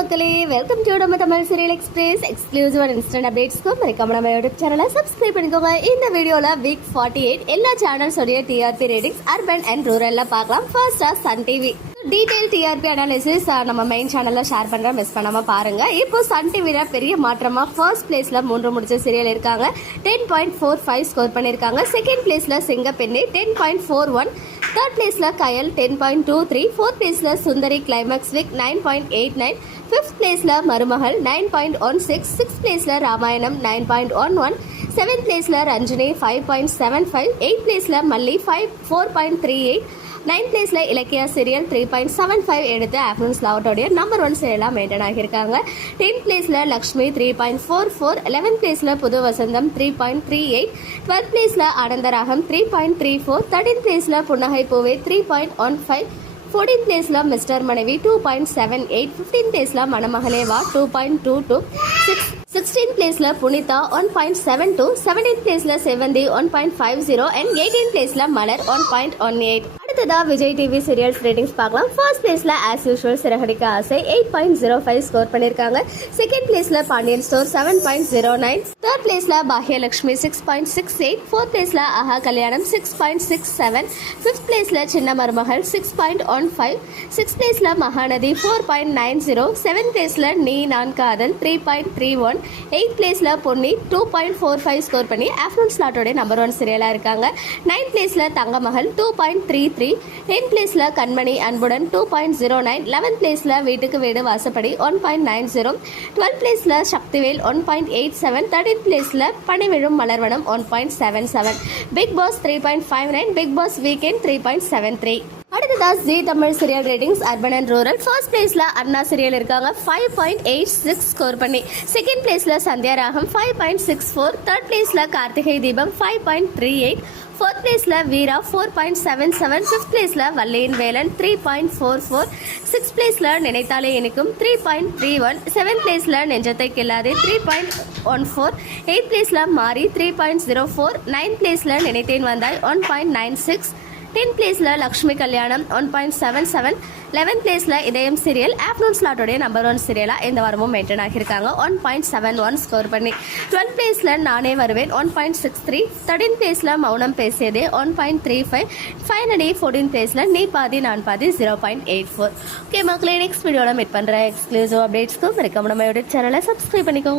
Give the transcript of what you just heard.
மக்களே, welcome to நம்ம Tamil serial express exclusive and instant அப்டேட்ஸ்க்கு மறக்காம நம்ம யூடியூப் சேனலை சப்ஸ்கிரைப் பண்ணிக்கோங்க. இந்த வீடியோல வீக் 48 எல்லா சேனல்ஸோடைய டிஆர்பி ரேட்டிங்ஸ் அர்பன் அண்ட் ரூரல்ல பார்க்கலாம். ஃபர்ஸ்டா Sun TV detail TRP analysis நம்ம மெயின் சேனல்ல ஷேர் பண்ற, மிஸ் பண்ணாம பாருங்க. இப்போ சன் டிவில பெரிய மாற்றமா ஃபர்ஸ்ட் பிளேஸ்ல 3 முடிச்ச சீரியல் இருக்காங்க. 10.45 ஸ்கோர் பண்ணிருக்காங்க. செகண்ட் பிளேஸ்ல சிங்கப்பெண்ணே 10.41, தேர்ட் பிளேஸ்ல கயல் 10.23, ஃபோர்த் பிளேஸ்ல சுந்தரி கிளைமேக்ஸ் வீக் 9.89, ஃபிஃப்த் பிளேஸ்ல மருமகள் 9.16, சிக்ஸ்த் பிளேஸ்ல ராமாயணம் 9.11, செவன்த் பிளேஸ்ல ரஞ்சினி 5.75, எயித் பிளேஸ்ல மல்லி 4.38, நைன்த் பிளேஸ்ல இலக்கியா சீரியல் 3.75 எடுத்து ஆஃப்டர்நூன் ஸ்லாட்டோடைய நம்பர் 1 சீரியலாக மெயின்டைன் ஆகியிருக்காங்க. 10th பிளேஸ்ல லக்ஷ்மி 3.44, 11th பிளேஸ்ல புது வசந்தம் 3.38, 12th பிளேஸ்ல ஆனந்தராகம் 3.34, 13th பிளேஸ்ல புன்னகை பூவே 3.15, 14th பிளேஸ்ல மிஸ்டர் மனைவி 2.78, 15th பிளேஸ்ல மணமகளேவா 2.22, 16th பிளேஸ்ல புனிதா 1.72, 17th பிளேஸ்ல செவந்தி 1.50 and 18th பிளேஸ்ல மலர் 1.18. அடுத்ததா விஜய் டிவி சீரியல்ஸ் ரேட்டிங்ஸ் பார்க்கலாம். ஃபர்ஸ்ட் பிளேஸ்ல ஆஸ் யூஷுவல் சிறகடிக்க ஆசை 8.05 ஸ்கோர் பண்ணிருக்காங்க. செகண்ட் பிளேஸ்ல பாண்டியன் ஸ்டோர் 7.09, தேர்ட் பிளேஸ்ல பாக்யலட்சுமி 6.68, ஃபோர்த் பிளேஸ்ல ஆஹா கல்யாணம் 6.67, ஃபிஃப்த் பிளேஸ்ல சின்ன மருமகள் 6.15, சிக்ஸ்த் பிளேஸ்ல மகாநதி 4.90, செவன்த் பிளேஸ்ல நீ நான் காதல் 3.31, எயித் பிளேஸ்ல பொன்னி 2.45 ஸ்கோர் பண்ணி ஆஃப்டர்நூன் ஸ்லாட்டோட நம்பர் 1 சீரியலா இருக்காங்க. நைன்த் பிளேஸ்ல தங்கமகள் 2.33, 10th பிளேஸ்ல கண்மணி அன்புடன் 2.09, 11th பிளேஸ்ல வீட்டுக்கு வீடு வாசப்படி 1.90, 12th பிளேஸ்ல சக்திவேல் 1.87, 13th பிளேஸ்ல Panivizhum Malarvanam 1.77, big boss 3.59, big boss weekend 3.73. அடுத்ததா Zee Tamil serial ratings urban and rural. First பிளேஸ்ல அண்ணா சீரியல் இருக்காங்க 5.86 ஸ்கோர் பண்ணி. செகண்ட் பிளேஸ்ல சந்தியா ராகம் 5.64, தேர்ட் பிளேஸ்ல கார்த்திகை தீபம் 5.38, ஃபோர்த் பிளேஸ்ல வீரா 4.77, ஃபிஃப்த் பிளேஸ்ல வல்லையின் வேலன் 3.44, சிக்ஸ்த் பிளேஸ்ல நினைத்தாலே இனிக்கும் 3.31, செவன்த் பிளேஸ்ல நெஞ்சத்தை கில்லாதே 3.14, எயித் பிளேஸ்ல மாரி 3.04, நைன்த் பிளேஸ்ல நினைத்தேன் வந்தாய் 1.96, 10th பிளேஸ்ல லக்ஷ்மி கல்யாணம் 1.77, 11th பிளேஸ்ல இதயம் சீரியல் ஆஃப்டர்நூன் ஸ்லாட்டோடைய நம்பர் 1 சீரியலா இந்த வாரமும் மெயின்டைன் ஆகியிருக்காங்க 1.71 ஸ்கோர் பண்ணி. 12th பிளேஸ்ல நானே வருவேன் 1.63, 13th பிளேஸ்ல மௌனம் பேசியதே 1.35, ஃபைனலி 14th பிளேஸ்ல நீ பாதி நான் பாதி 0.84. ஓகே மக்களே, நெக்ஸ்ட் வீடியோல மீட் பண்ற எக்ஸ்க்ளூசிவ் அப்டேட்ஸ்க்கு மறக்காம நம்ம யூடியூப் சேனலை சப்ஸ்கிரைப் பண்ணிக்கோங்க.